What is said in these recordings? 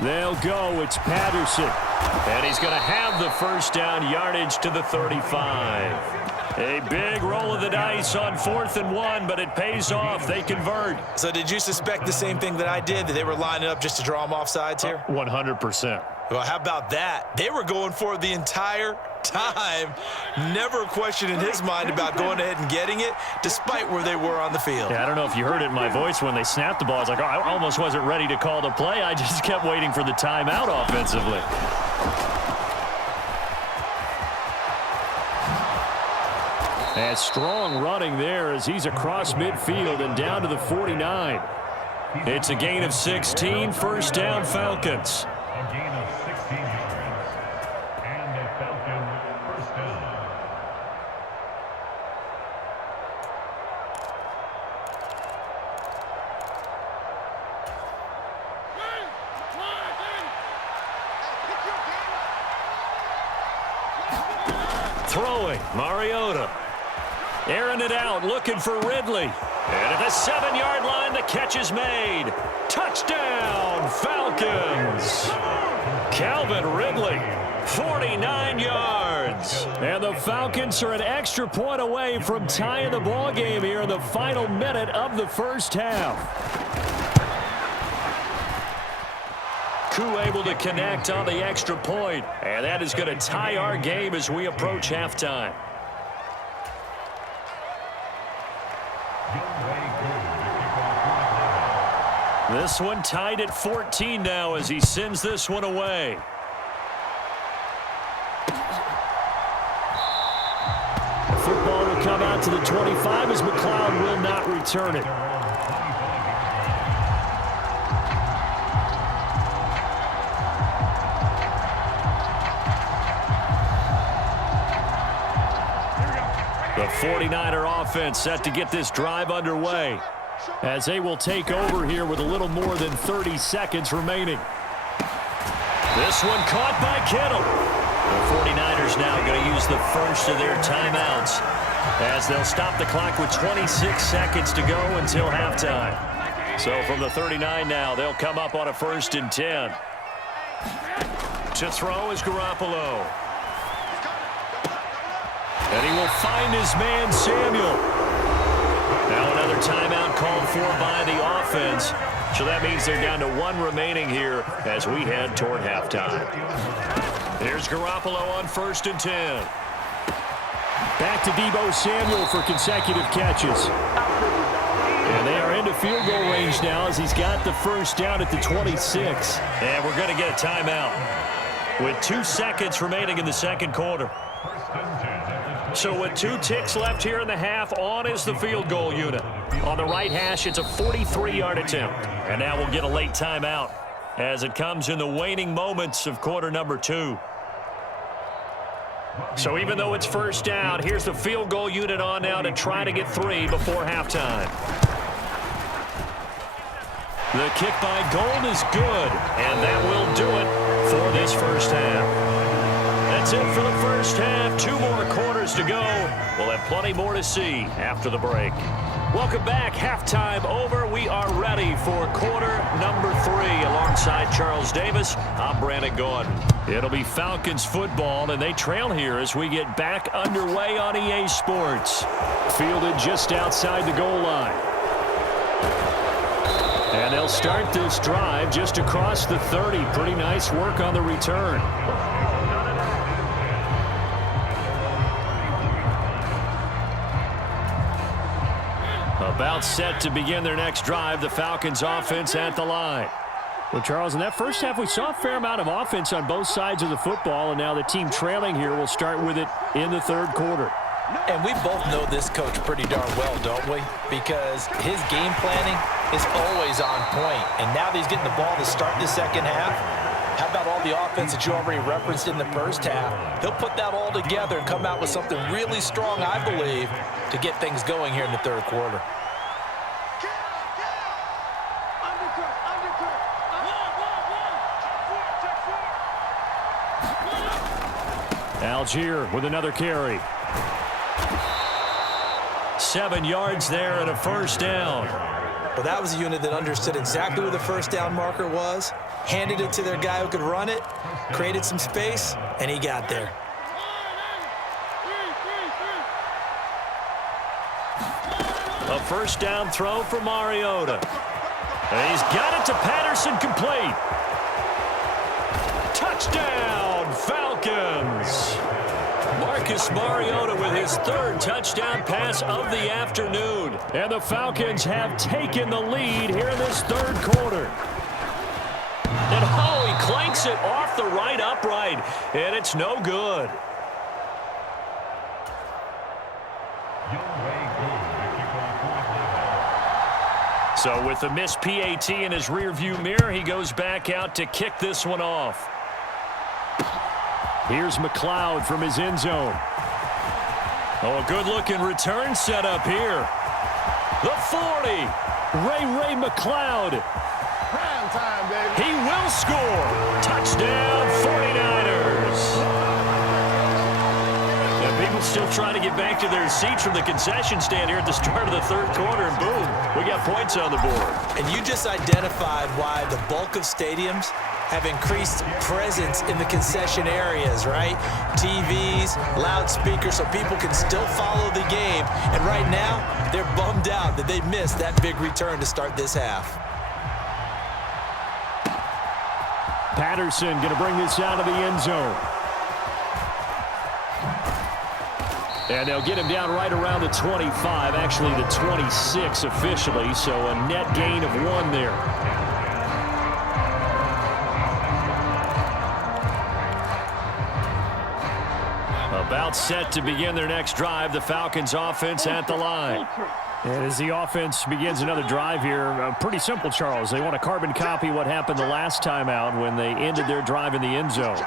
They'll go. It's Patterson. And he's going to have the first down yardage to the 35. A big roll of the dice on 4th and 1, but it pays off. They convert. So did you suspect the same thing that I did, that they were lining up just to draw them off sides here? 100%. Well, how about that? They were going for it the entire time. Never a question in his mind about going ahead and getting it, despite where they were on the field. Yeah, I don't know if you heard it in my voice when they snapped the ball. I was like, oh, I almost wasn't ready to call the play. I just kept waiting for the timeout offensively. And strong running there as he's across midfield and down to the 49. It's a gain of 16, first down Falcons. A gain of 16 yards. And the Falcon first down. Throwing, Mariota. Airing it out, looking for Ridley. And at the 7-yard line, the catch is made. Touchdown, Falcons. Calvin Ridley, 49 yards. And the Falcons are an extra point away from tying the ball game here in the final minute of the first half. Koo able to connect on the extra point. And that is going to tie our game as we approach halftime. This one tied at 14 now as he sends this one away. The football will come out to the 25 as McLeod will not return it. The 49er offense set to get this drive underway, as they will take over here with a little more than 30 seconds remaining. This one caught by Kittle. The 49ers now going to use the first of their timeouts, as they'll stop the clock with 26 seconds to go until halftime. So from the 39 now, they'll come up on a 1st and 10. To throw is Garoppolo. And he will find his man, Samuel. Now another timeout called for by the offense. So that means they're down to 1 remaining here as we head toward halftime. Here's Garoppolo on 1st and 10. Back to Deebo Samuel for consecutive catches. And they are into field goal range now as he's got the first down at the 26. And we're going to get a timeout with 2 seconds remaining in the second quarter. So with 2 ticks left here in the half, on is the field goal unit. On the right hash, it's a 43-yard attempt. And now we'll get a late timeout as it comes in the waning moments of quarter number 2. So even though it's first down, here's the field goal unit on now to try to get 3 before halftime. The kick by Gold is good, and that will do it for this first half. That's it for the first half. 2 more quarters to go. We'll have plenty more to see after the break. Welcome back. Halftime over. We are ready for quarter number 3. Alongside Charles Davis, I'm Brandon Gordon. It'll be Falcons football, and they trail here as we get back underway on EA Sports. Fielded just outside the goal line. And they'll start this drive just across the 30. Pretty nice work on the return. About set to begin their next drive, the Falcons offense at the line. Well, Charles, in that first half, we saw a fair amount of offense on both sides of the football, and now the team trailing here will start with it in the third quarter. And we both know this coach pretty darn well, don't we? Because his game planning is always on point. And now that he's getting the ball to start the second half, how about all the offense that you already referenced in the first half? He'll put that all together and come out with something really strong, I believe, to get things going here in the third quarter. Algier with another carry. 7 yards there and a first down. Well, that was a unit that understood exactly where the first down marker was, handed it to their guy who could run it, created some space, and he got there. A first down throw for Mariota. And he's got it to Patterson, complete. Touchdown, Falcons. Marcus Mariota with his 3rd touchdown pass of the afternoon. And the Falcons have taken the lead here in this 3rd quarter. And oh, he clanks it off the right upright. And it's no good. So with the missed PAT in his rearview mirror, he goes back out to kick this one off. Here's McLeod from his end zone. Oh, a good-looking return set up here. The 40. Ray McLeod. Prime time, baby. He will score. Touchdown, 49ers. And people still trying to get back to their seats from the concession stand here at the start of the 3rd quarter, and boom, we got points on the board. And you just identified why the bulk of stadiums have increased presence in the concession areas, right? TVs, loudspeakers, so people can still follow the game. And right now, they're bummed out that they missed that big return to start this half. Patterson going to bring this out of the end zone. And they'll get him down right around the 25, actually the 26 officially, so a net gain of 1 there. About set to begin their next drive, the Falcons offense at the line. And as the offense begins another drive here, pretty simple, Charles. They want to carbon copy what happened the last time out when they ended their drive in the end zone.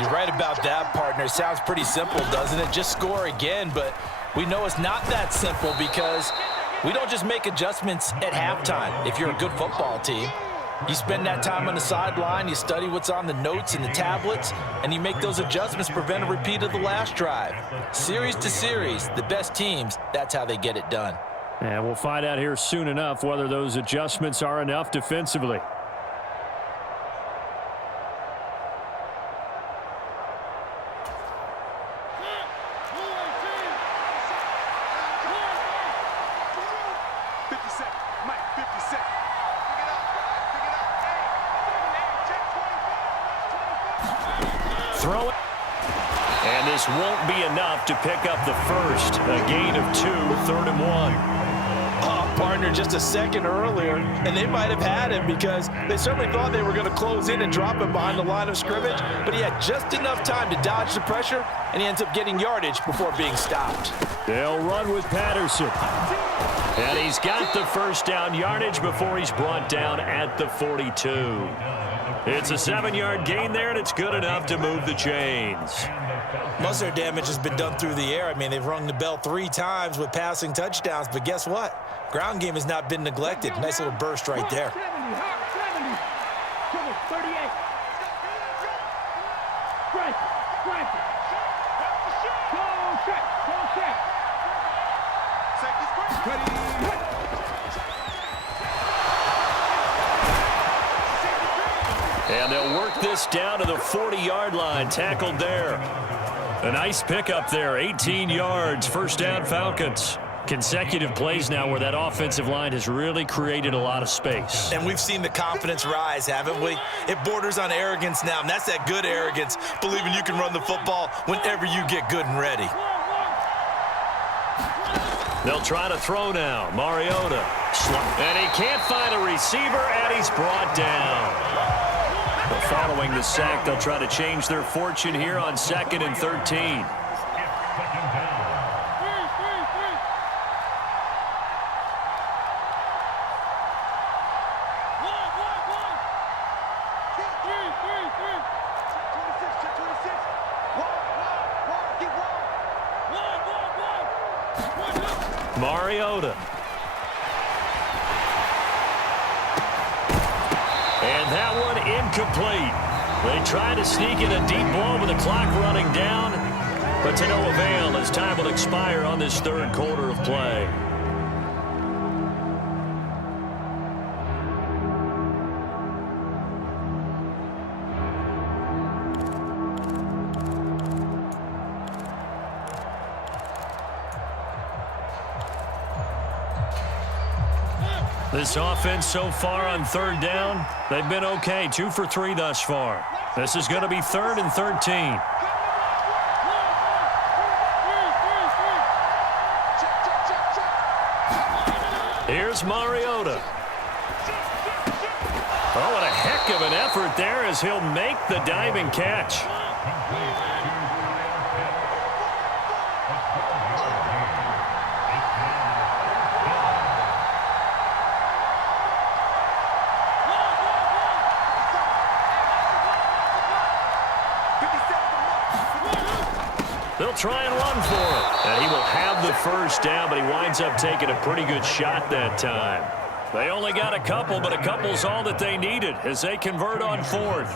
You're right about that, partner. Sounds pretty simple, doesn't it? Just score again, but we know it's not that simple because we don't just make adjustments at halftime if you're a good football team. You spend that time on the sideline, you study what's on the notes and the tablets, and you make those adjustments to prevent a repeat of the last drive. Series to series, the best teams, that's how they get it done. And we'll find out here soon enough whether those adjustments are enough defensively. Throw it. And this won't be enough to pick up the first. A gain of 2, 3rd and 1. Oh, partner, just a second earlier, and they might have had him because they certainly thought they were going to close in and drop him behind the line of scrimmage, but he had just enough time to dodge the pressure, and he ends up getting yardage before being stopped. They'll run with Patterson. And he's got the first down yardage before he's brought down at the 42. It's a 7-yard gain there, and it's good enough to move the chains. Most of their damage has been done through the air. I mean, they've rung the bell 3 times with passing touchdowns, but guess what? Ground game has not been neglected. Nice little burst right there. And they'll work this down to the 40-yard line, tackled there. A nice pickup there, 18 yards, first down Falcons. Consecutive plays now where that offensive line has really created a lot of space. And we've seen the confidence rise, haven't we? It borders on arrogance now, and that's that good arrogance, believing you can run the football whenever you get good and ready. They'll try to throw now. Mariota. And he can't find a receiver, and he's brought down. But following the sack, they'll try to change their fortune here on 2nd and 13. Mariota. And that one incomplete. They try to sneak in a deep ball with the clock running down, but to no avail as time will expire on this 3rd quarter of play. This offense so far on third down, they've been okay. 2 for 3 thus far. This is going to be 3rd and 13. Here's Mariota. Oh, what a heck of an effort there as he'll make the diving catch. They'll try and run for it. And he will have the first down, but he winds up taking a pretty good shot that time. They only got a couple, but a couple's all that they needed as they convert on 4th.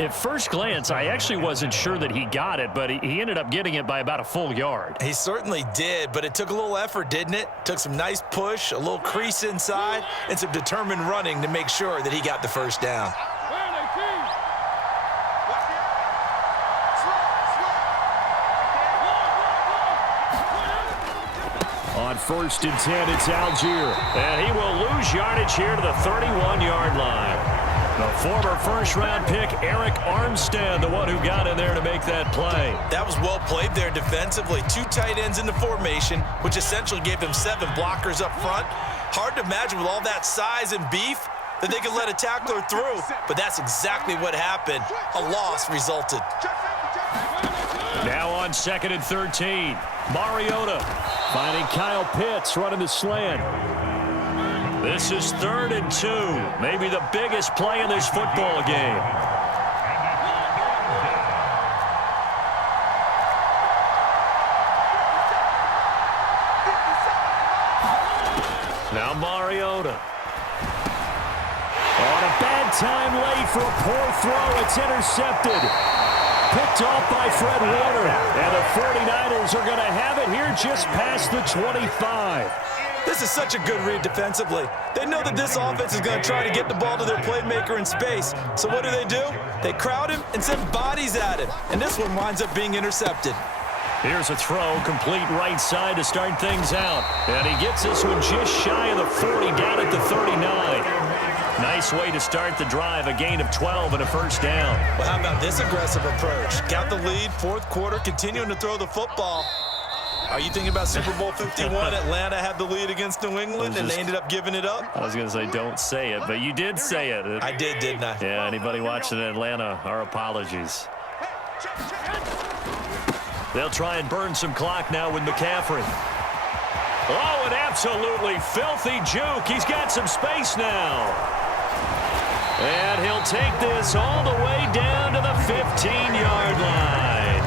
At first glance, I actually wasn't sure that he got it, but he ended up getting it by about a full yard. He certainly did, but it took a little effort, didn't it? Took some nice push, a little crease inside, and some determined running to make sure that he got the first down. On 1st and 10, it's Algier. And he will lose yardage here to the 31-yard line. The former first-round pick, Eric Armstead, the one who got in there to make that play. That was well played there defensively. 2 tight ends in the formation, which essentially gave them 7 blockers up front. Hard to imagine with all that size and beef that they could let a tackler through, but that's exactly what happened. A loss resulted. Now on 2nd and 13, Mariota finding Kyle Pitts running the slant. This is 3rd and 2, maybe the biggest play in this football game. Now Mariota. On a bad time late for a poor throw. It's intercepted. Picked off by Fred Warner. And the 49ers are going to have it here just past the 25. This is such a good read defensively. They know that this offense is going to try to get the ball to their playmaker in space. So what do? They crowd him and send bodies at him. And this one winds up being intercepted. Here's a throw, complete right side to start things out. And he gets this one just shy of the 40, down at the 39. Nice way to start the drive, a gain of 12 and a first down. Well, how about this aggressive approach? Got the lead, 4th quarter, continuing to throw the football. Are you thinking about Super Bowl 51? Atlanta had the lead against New England, and they ended up giving it up? I was going to say don't say it, but you did say it. I did, didn't I? Yeah, anybody watching Atlanta, our apologies. They'll try and burn some clock now with McCaffrey. Oh, an absolutely filthy juke. He's got some space now. And he'll take this all the way down to the 15-yard line.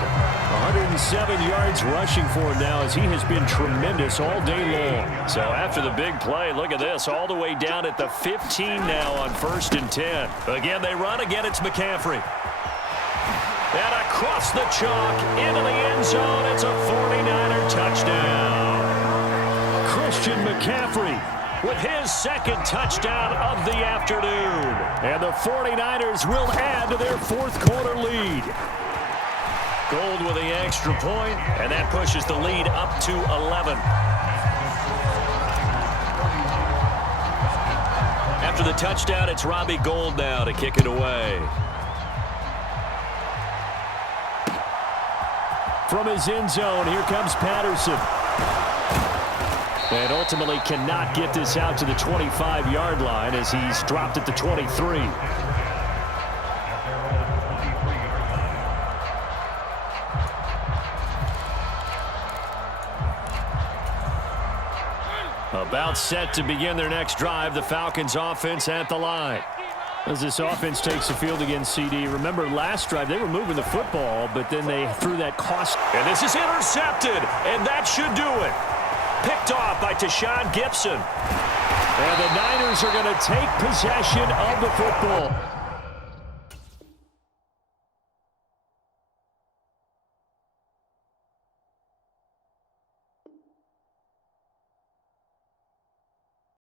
107 yards rushing for him now as he has been tremendous all day long. So after the big play, look at this, all the way down at the 15 now on 1st and 10. Again, they run. Again, it's McCaffrey. And across the chalk into the end zone. It's a 49er touchdown. Christian McCaffrey with his 2nd touchdown of the afternoon. And the 49ers will add to their 4th quarter lead. Gold with the extra point, and that pushes the lead up to 11. After the touchdown, it's Robbie Gould now to kick it away. From his end zone, here comes Patterson. And ultimately cannot get this out to the 25-yard line as he's dropped at the 23. About set to begin their next drive, the Falcons offense at the line. As this offense takes the field against CD, remember last drive they were moving the football, but then they threw that cost. And this is intercepted, and that should do it. Picked off by Tashawn Gibson. And the Niners are going to take possession of the football.